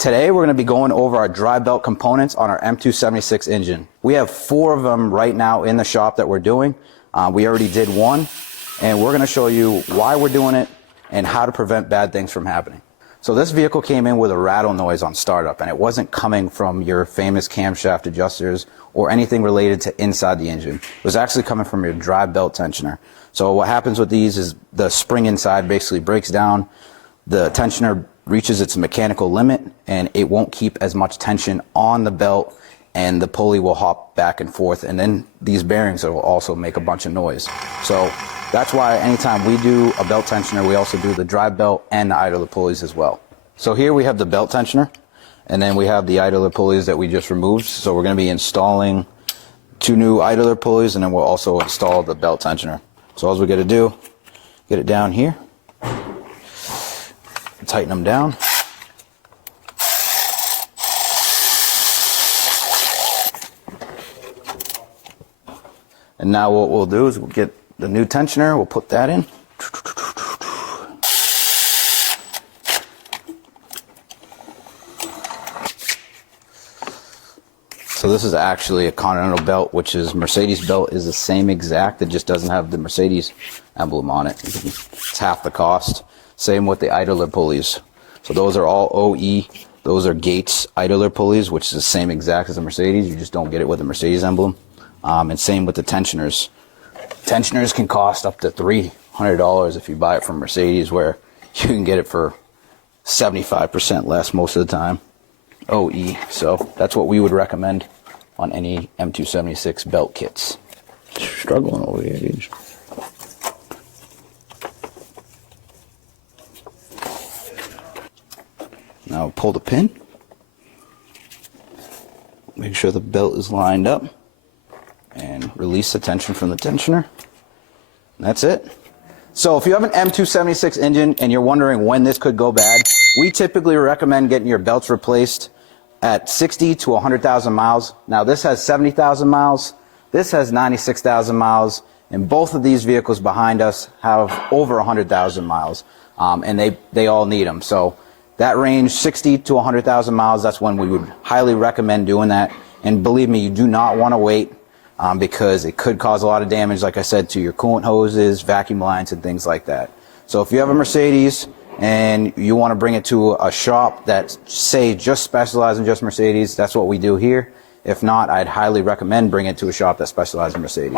Today we're going to be going over our dry belt components on our M276 engine. We have 4 of them right now in the shop that we're doing. We already did one, and we're going to show you why we're doing it and how to prevent bad things from happening. So this vehicle came in with a rattle noise on startup, and it wasn't coming from your famous camshaft adjusters or anything related to inside the engine. It was actually coming from your dry belt tensioner. So what happens with these is the spring inside basically breaks down, the tensioner reaches its mechanical limit, and it won't keep as much tension on the belt, and the pulley will hop back and forth, and then these bearings will also make a bunch of noise. So that's why anytime we do a belt tensioner, we also do the dry belt and the idler pulleys as well. So here we have the belt tensioner, and then we have the idler pulleys that we just removed. So we're going to be installing 2 new idler pulleys, and then we'll also install the belt tensioner. So all we got to do, get it down here, tighten them down. And now what we'll do is we'll get the new tensioner, we'll put that in. So this is actually a Continental belt, which is Mercedes belt is the same exact, it just doesn't have the Mercedes emblem on it. It's half the cost. Same with the idler pulleys. So those are all OE. Those are Gates idler pulleys, which is the same exact as the Mercedes. You just don't get it with the Mercedes emblem. And same with the tensioners. Tensioners can cost up to $300 if you buy it from Mercedes, where you can get it for 75% less most of the time. OE. So that's what we would recommend on any M276 belt kits. Struggling over here, dude. Now pull the pin, make sure the belt is lined up, and release the tension from the tensioner. And that's it. So if you have an M276 engine and you're wondering when this could go bad, we typically recommend getting your belts replaced at 60 to 100,000 miles. Now this has 70,000 miles, this has 96,000 miles, and both of these vehicles behind us have over 100,000 miles, and they all need them. So that range, 60 to 100,000 miles, that's when we would highly recommend doing that. And believe me, you do not want to wait because it could cause a lot of damage, like I said, to your coolant hoses, vacuum lines, and things like that. So if you have a Mercedes and you want to bring it to a shop that, say, just specializes in just Mercedes, that's what we do here. If not, I'd highly recommend bringing it to a shop that specializes in Mercedes.